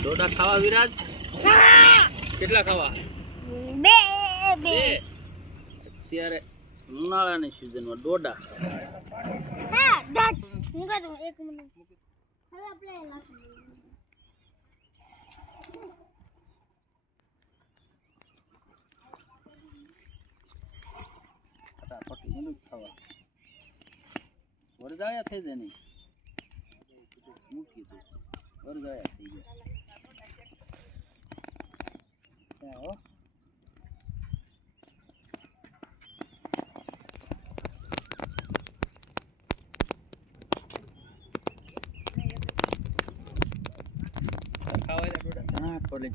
ડોડા ખાવા વિરાજ? કેટલા ખાવા? બે બે. અત્યારે ઉનાળાની સિઝનમાં ડોડા. હા દસ હું કરું? એક મિનિટ. હવે આપણે ફટાફટ મને ખાવા. વરદાયા થઈ જાય નહીં. મૂકી દે વરગાયા થઈ ગયા હો હા ખોલે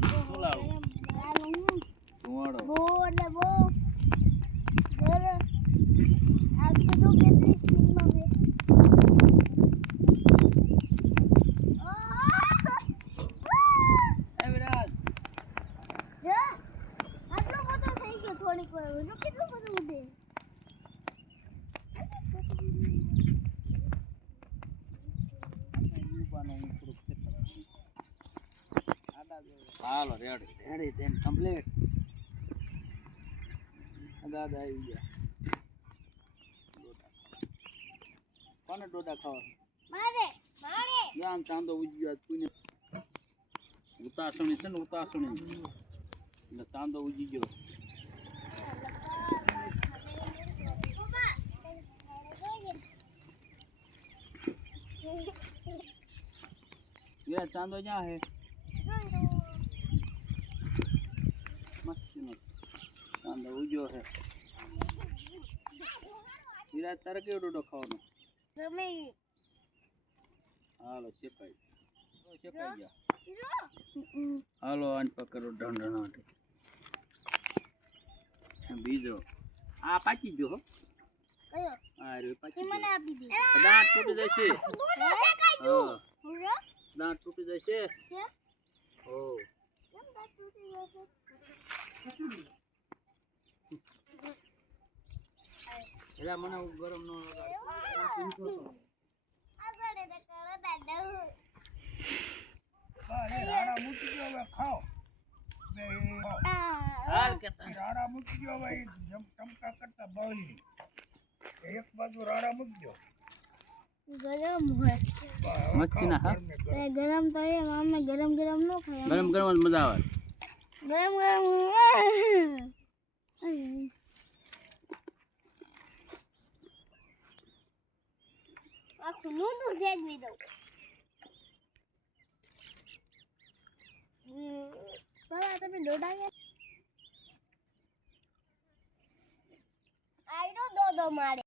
શું લાવું ધુવાડો બહુ એટલે બહુ બરાબર આ બધું કેટલી સ્પીડમાં છે એ વિરાજ જો, આટલો બધો થઈ ગયો થોડીક વાર જો કેટલું બધું ઉડે? હાલો રેડી રેડી તેમ કમ્પ્લીટ દાદા આવી ગયા. કોને ડોડા ખાવા? મારે મારે. જામ ચાંદો ઉજી ગયો કોઈને? ઉતાસણી છે ને ઉતાસણી. એટલે ચાંદો ઉજી ગયો. વિરાજ ચાંદો ક્યાં હે? મસ્તીનો ચાંદો ઉજ્યો હે. વિરાજ તારે કેવો ડોડો ખાવાનો? તમે હાલો ચેકાઈ ઓ, ચેકાઈ ગયા. હાલો આને પકડો ઢંઢણાટ બીજો. આ પાકી ગયો હો. કયો? આ રહ્યો પાકી મને આપી દે. દાંત તૂટી જશે. હા. દાંત તૂટી જશે? ઓ. એલા મને ગરમ ન દાદા હાલ કેતા રાડા મૂકી દો ભાઈ જમ ટમકા કરતા બળી એક બાજુ રાડા મૂકી દો. ગરમ હોય. મસ્તી ના હા ગરમ તો એ મામે ગરમ ગરમ ન ખાય ગરમ ગરમ જ મજા આવે. ગરમ ગરમ આખું નૂનું ફેંકવી દઉં. બાબા તમે દોડા ગયા આયરો દો દો મારે.